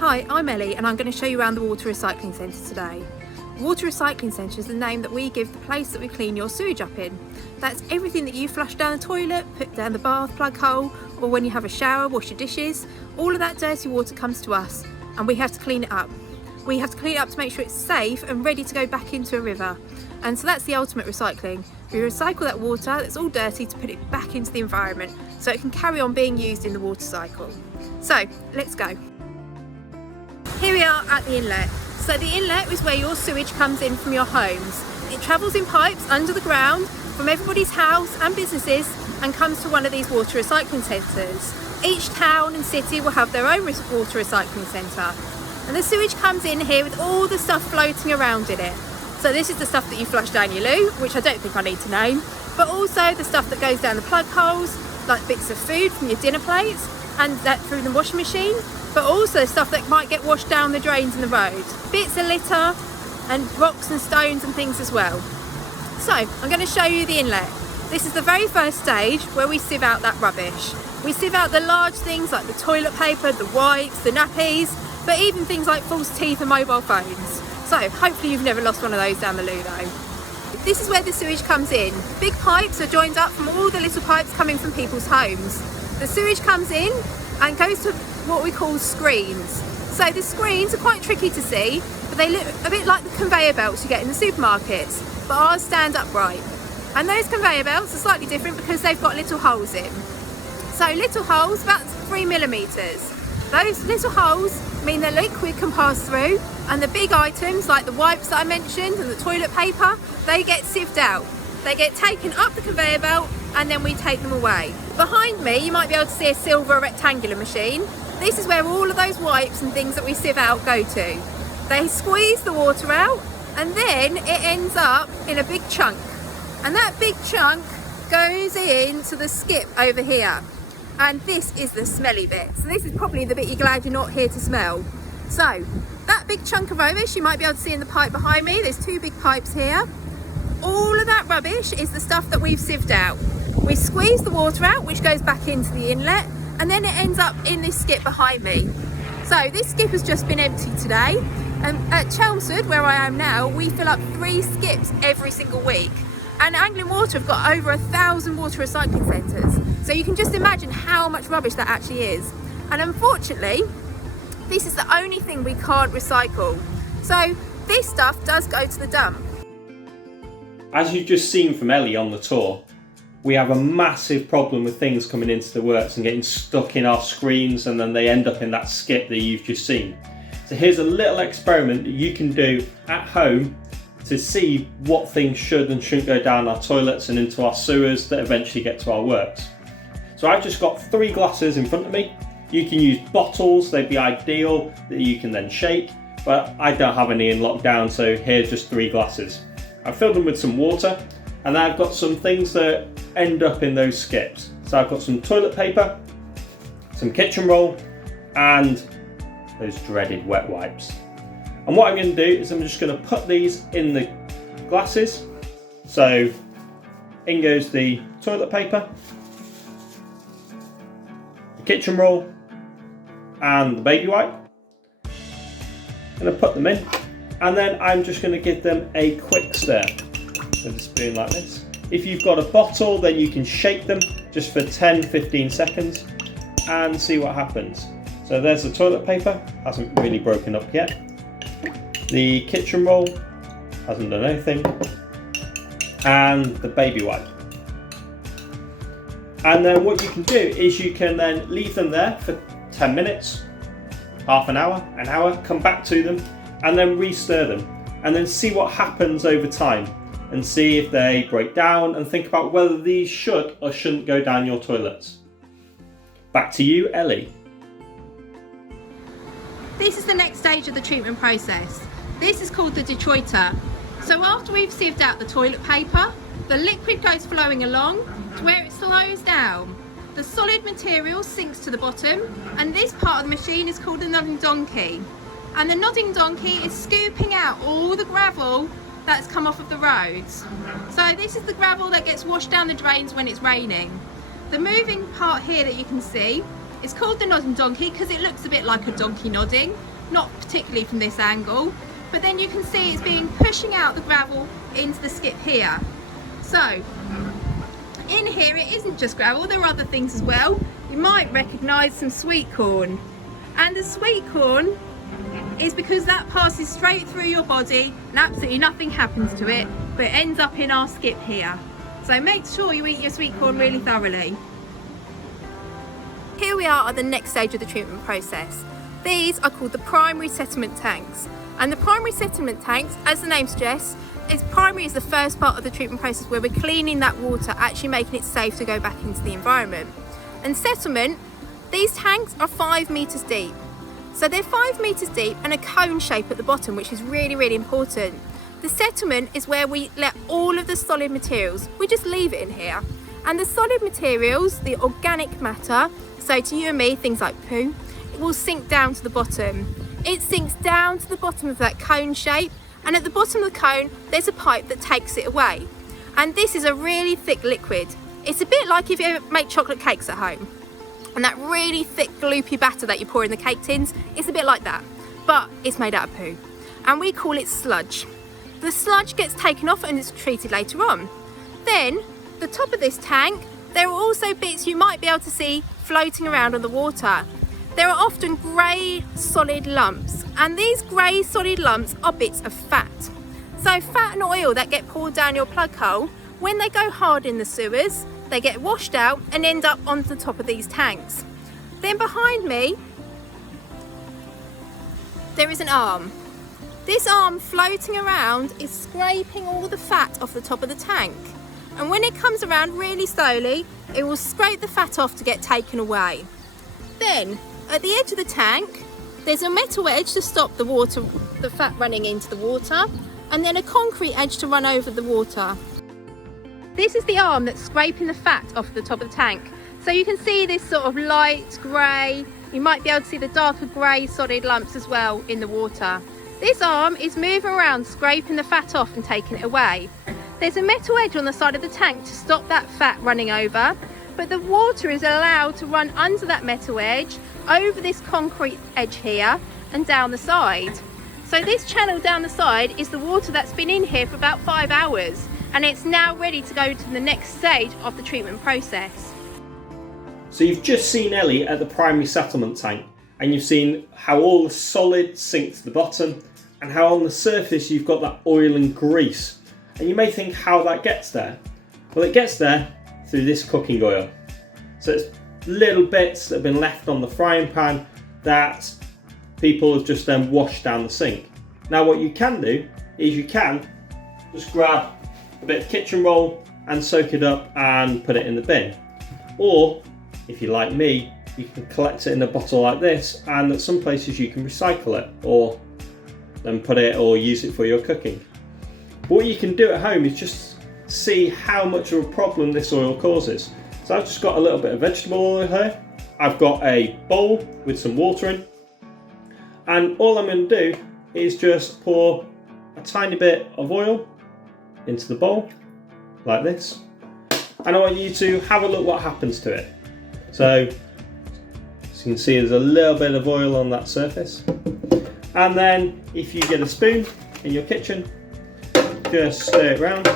Hi, I'm Ellie and I'm going to show you around the Water Recycling Centre today. Water Recycling Centre is the name that we give the place that we clean your sewage up in. That's everything that you flush down the toilet, put down the bath plug hole, or when you have a shower, wash your dishes. All of that dirty water comes to us and we have to clean it up. We have to clean it up to make sure it's safe and ready to go back into a river. And so that's the ultimate recycling. We recycle that water that's all dirty to put it back into the environment so it can carry on being used in the water cycle. So let's go. Here we are at the inlet. So the inlet is where your sewage comes in from your homes. It travels in pipes under the ground from everybody's house and businesses and comes to one of these water recycling centres. Each town and city will have their own water recycling centre. And the sewage comes in here with all the stuff floating around in it. So this is the stuff that you flush down your loo, which I don't think I need to name, but also the stuff that goes down the plug holes, like bits of food from your dinner plates and that through the washing machine, but also stuff that might get washed down the drains in the road. Bits of litter and rocks and stones and things as well. So I'm going to show you the inlet. This is the very first stage where we sieve out that rubbish. We sieve out the large things like the toilet paper, the wipes, the nappies, but even things like false teeth and mobile phones. So hopefully you've never lost one of those down the loo though. This is where the sewage comes in. Big pipes are joined up from all the little pipes coming from people's homes. The sewage comes in and goes to what we call screens. So the screens are quite tricky to see, but they look a bit like the conveyor belts you get in the supermarkets, but ours stand upright. And those conveyor belts are slightly different because they've got little holes in. So little holes, about 3 millimetres. Those little holes mean the liquid can pass through, and the big items like the wipes that I mentioned and the toilet paper, they get sieved out. They get taken up the conveyor belt and then we take them away. Behind me you might be able to see a silver rectangular machine. This is where all of those wipes and things that we sieve out go to. They squeeze the water out and then it ends up in a big chunk. And that big chunk goes into the skip over here. And this is the smelly bit. So this is probably the bit you're glad you're not here to smell. So that big chunk of rubbish you might be able to see in the pipe behind me. There's 2 big pipes here. All of that rubbish is the stuff that we've sieved out. We squeeze the water out, which goes back into the inlet, and then it ends up in this skip behind me. So this skip has just been emptied today. At Chelmsford, where I am now, we fill up 3 skips every single week. And Anglian Water have got over 1,000 water recycling centres. So you can just imagine how much rubbish that actually is. And unfortunately, this is the only thing we can't recycle. So this stuff does go to the dump. As you've just seen from Ellie on the tour, we have a massive problem with things coming into the works and getting stuck in our screens, and then they end up in that skip that you've just seen. So here's a little experiment that you can do at home to see what things should and shouldn't go down our toilets and into our sewers that eventually get to our works. So I've just got 3 glasses in front of me. You can use bottles, they'd be ideal that you can then shake, but I don't have any in lockdown, so here's just 3 glasses. I've filled them with some water, and I've got some things that end up in those skips. So I've got some toilet paper, some kitchen roll, and those dreaded wet wipes. And what I'm going to do is I'm just going to put these in the glasses. So in goes the toilet paper, the kitchen roll, and the baby wipe. I'm going to put them in, and then I'm just going to give them a quick stir with a spoon like this. If you've got a bottle, then you can shake them just for 10-15 seconds and see what happens. So there's the toilet paper, hasn't really broken up yet. The kitchen roll hasn't done anything, and the baby wipe. And then what you can do is you can then leave them there for 10 minutes, half an hour, come back to them, and then re-stir them, and then see what happens over time, and see if they break down, and think about whether these should or shouldn't go down your toilets. Back to you, Ellie. This is the next stage of the treatment process. This is called the detroiter. So after we've sieved out the toilet paper, the liquid goes flowing along to where it slows down. The solid material sinks to the bottom, and this part of the machine is called the nodding donkey. And the nodding donkey is scooping out all the gravel that's come off of the roads. So this is the gravel that gets washed down the drains when it's raining. The moving part here that you can see It's called the nodding donkey because it looks a bit like a donkey nodding, not particularly from this angle, but then you can see it's pushing out the gravel into the skip here. So in here it isn't just gravel, there are other things as well. You might recognise some sweet corn, and the sweet corn is because that passes straight through your body and absolutely nothing happens to it, but it ends up in our skip here. So make sure you eat your sweet corn really thoroughly. Here we are at the next stage of the treatment process. These are called the primary settlement tanks. And the primary settlement tanks, as the name suggests, primary is the first part of the treatment process where we're cleaning that water, actually making it safe to go back into the environment. And settlement, these tanks are 5 metres deep. So they're 5 metres deep and a cone shape at the bottom, which is really, really important. The settlement is where we let all of the solid materials, we just leave it in here. And the solid materials, the organic matter, so to you and me, things like poo, it will sink down to the bottom. It sinks down to the bottom of that cone shape, and at the bottom of the cone, there's a pipe that takes it away. And this is a really thick liquid. It's a bit like if you ever make chocolate cakes at home. And that really thick, gloopy batter that you pour in the cake tins, it's a bit like that, but it's made out of poo. And we call it sludge. The sludge gets taken off and is treated later on. Then, the top of this tank, there are also bits you might be able to see floating around on the water. There are often grey solid lumps, and these grey solid lumps are bits of fat. So fat and oil that get poured down your plug hole, when they go hard in the sewers, they get washed out and end up onto the top of these tanks. Then behind me, there is an arm. This arm floating around is scraping all the fat off the top of the tank. And when it comes around really slowly, it will scrape the fat off to get taken away. Then, at the edge of the tank, there's a metal edge to stop the fat running into the water, and then a concrete edge to run over the water. This is the arm that's scraping the fat off the top of the tank. So you can see this sort of light grey, you might be able to see the darker grey solid lumps as well in the water. This arm is moving around, scraping the fat off and taking it away. There's a metal edge on the side of the tank to stop that fat running over, but the water is allowed to run under that metal edge, over this concrete edge here, and down the side. So this channel down the side is the water that's been in here for about 5 hours, and it's now ready to go to the next stage of the treatment process. So you've just seen Ellie at the primary settlement tank, and you've seen how all the solids sink to the bottom, and how on the surface you've got that oil and grease. And you may think how that gets there. Well, it gets there through this cooking oil. So it's little bits that have been left on the frying pan that people have just then washed down the sink. Now what you can do is you can just grab a bit of kitchen roll and soak it up and put it in the bin. Or if you're like me, you can collect it in a bottle like this, and at some places you can recycle it or then put it or use it for your cooking. But what you can do at home is just see how much of a problem this oil causes. So I've just got a little bit of vegetable oil here. I've got a bowl with some water in, and all I'm going to do is just pour a tiny bit of oil into the bowl like this, and I want you to have a look what happens to it. So as you can see, there's a little bit of oil on that surface, and then if you get a spoon in your kitchen, just stir it around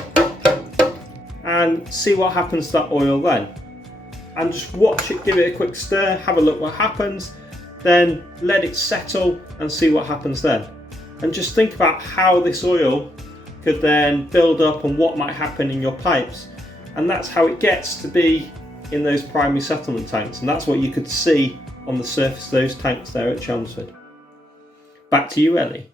and see what happens to that oil then, and just watch it, give it a quick stir, have a look what happens, then let it settle and see what happens then, and just think about how this oil could then build up and what might happen in your pipes. And that's how it gets to be in those primary settlement tanks, and that's what you could see on the surface of those tanks there at Chelmsford. Back to you, Ellie.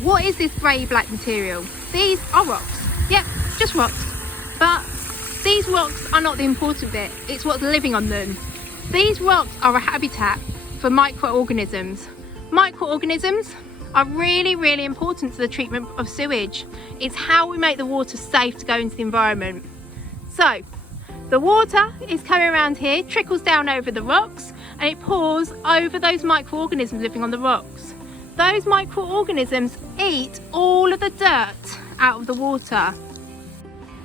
What is this grey-black material? These are rocks. Yep, just rocks. But these rocks are not the important bit, it's what's living on them. These rocks are a habitat for microorganisms. Microorganisms are really, really important to the treatment of sewage. It's how we make the water safe to go into the environment. So, the water is coming around here, trickles down over the rocks, and it pours over those microorganisms living on the rocks. Those microorganisms eat all of the dirt out of the water.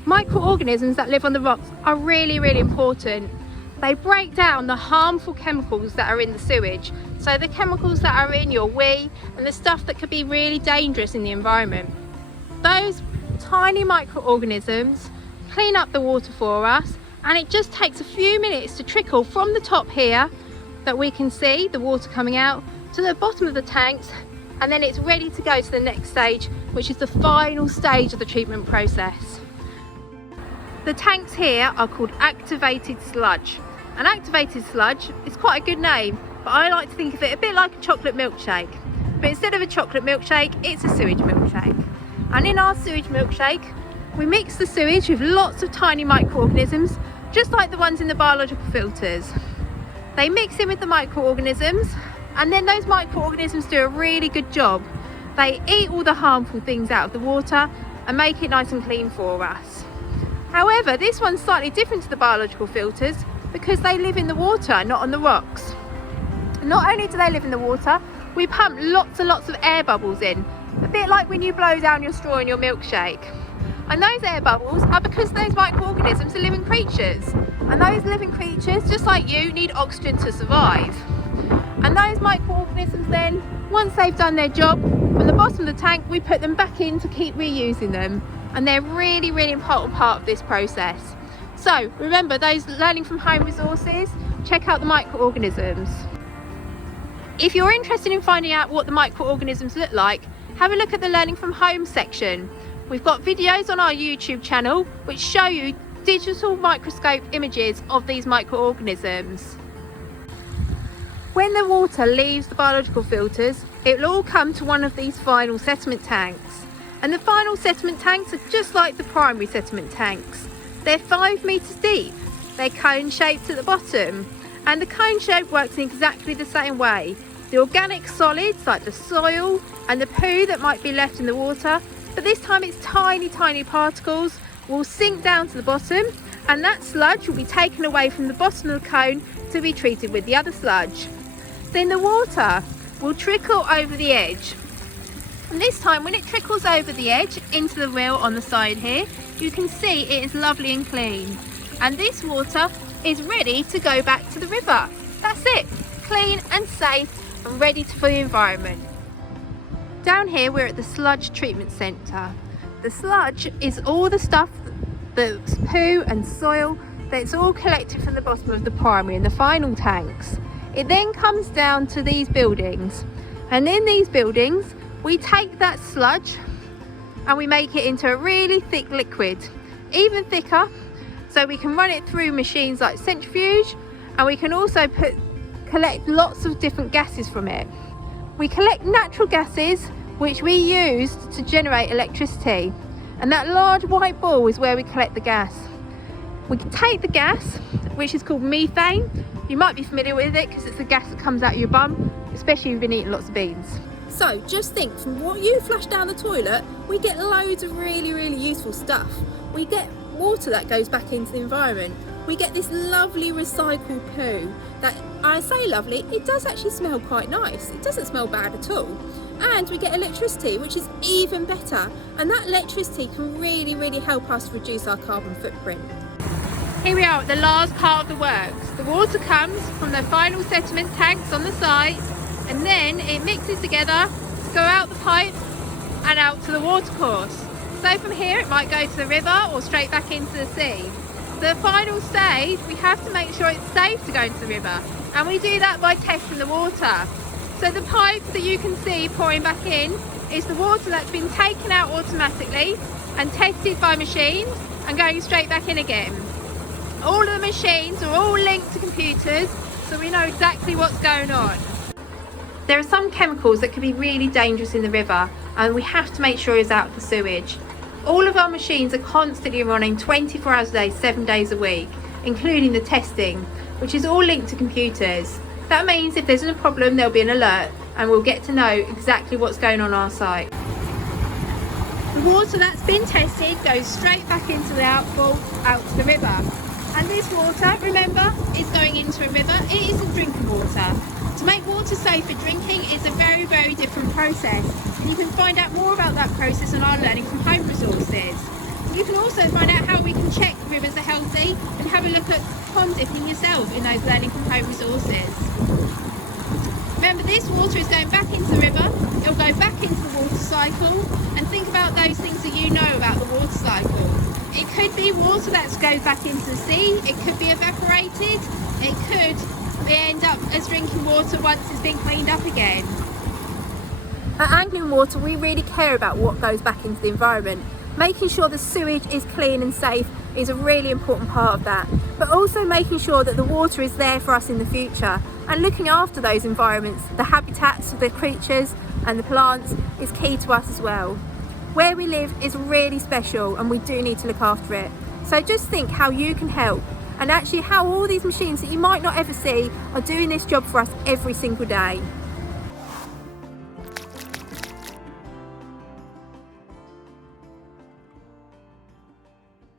Microorganisms that live on the rocks are really, really important. They break down the harmful chemicals that are in the sewage. So the chemicals that are in your wee and the stuff that could be really dangerous in the environment. Those tiny microorganisms clean up the water for us, and it just takes a few minutes to trickle from the top here that we can see the water coming out to the bottom of the tanks, and then it's ready to go to the next stage, which is the final stage of the treatment process. The tanks here are called activated sludge. An activated sludge is quite a good name, but I like to think of it a bit like a chocolate milkshake. But instead of a chocolate milkshake, it's a sewage milkshake. And in our sewage milkshake, we mix the sewage with lots of tiny microorganisms, just like the ones in the biological filters. They mix in with the microorganisms, and then those microorganisms do a really good job. They eat all the harmful things out of the water and make it nice and clean for us. However, this one's slightly different to the biological filters because they live in the water, not on the rocks. Not only do they live in the water, we pump lots and lots of air bubbles in, a bit like when you blow down your straw in your milkshake. And those air bubbles are because those microorganisms are living creatures. And those living creatures, just like you, need oxygen to survive. And those microorganisms then, once they've done their job, from the bottom of the tank, we put them back in to keep reusing them. And they're really, really important part of this process. So remember those learning from home resources, check out the microorganisms. If you're interested in finding out what the microorganisms look like, have a look at the learning from home section. We've got videos on our YouTube channel which show you digital microscope images of these microorganisms. When the water leaves the biological filters, it will all come to one of these final settlement tanks. And the final settlement tanks are just like the primary settlement tanks. They're 5 metres deep. They're cone shaped at the bottom. And the cone shape works in exactly the same way. The organic solids like the soil and the poo that might be left in the water, but this time it's tiny, tiny particles, will sink down to the bottom, and that sludge will be taken away from the bottom of the cone to be treated with the other sludge. Then the water will trickle over the edge. And this time when it trickles over the edge into the wheel on the side here, you can see it is lovely and clean. And this water is ready to go back to the river. That's it, clean and safe and ready for the environment. Down here we're at the sludge treatment centre. The sludge is all the stuff, the poo and soil, that's all collected from the bottom of the primary and the final tanks. It then comes down to these buildings, and in these buildings we take that sludge and we make it into a really thick liquid, even thicker, so we can run it through machines like centrifuge, and we can also collect lots of different gases from it. We collect natural gases which we use to generate electricity, and that large white ball is where we collect the gas. We can take the gas, which is called methane. You might be familiar with it because it's the gas that comes out of your bum, especially if you've been eating lots of beans. So just think, from what you flush down the toilet, we get loads of really, really useful stuff. We get water that goes back into the environment. We get this lovely recycled poo that, I say lovely, it does actually smell quite nice. It doesn't smell bad at all. And we get electricity, which is even better. And that electricity can really, really help us reduce our carbon footprint. Here we are at the last part of the works. The water comes from the final settlement tanks on the site, and then it mixes together to go out the pipe and out to the watercourse. So from here it might go to the river or straight back into the sea. The final stage, we have to make sure it's safe to go into the river, and we do that by testing the water. So the pipe that you can see pouring back in is the water that's been taken out automatically and tested by machines and going straight back in again. All of the machines are all linked to computers, so we know exactly what's going on. There are some chemicals that can be really dangerous in the river, and we have to make sure it's out of the sewage. All of our machines are constantly running 24 hours a day, 7 days a week, including the testing, which is all linked to computers. That means if there's a problem, there'll be an alert, and we'll get to know exactly what's going on our site. The water that's been tested goes straight back into the outfall, out to the river. And this water, remember, is going into a river. It isn't drinking water. To make water safe for drinking is a very, very different process. And you can find out more about that process on our Learning from Home resources. You can also find out how we can check rivers are healthy and have a look at pond dipping yourself in those learning from home resources. Remember, this water is going back into the river, it'll go back into the water cycle, and think about those things that you know about the water cycle. It could be water that goes back into the sea, it could be evaporated, it could end up as drinking water once it's been cleaned up again. At Anglian Water, we really care about what goes back into the environment. Making sure the sewage is clean and safe is a really important part of that, but also making sure that the water is there for us in the future, and looking after those environments, the habitats of the creatures and the plants, is key to us as well. Where we live is really special and we do need to look after it. So just think how you can help, and actually how all these machines that you might not ever see are doing this job for us every single day.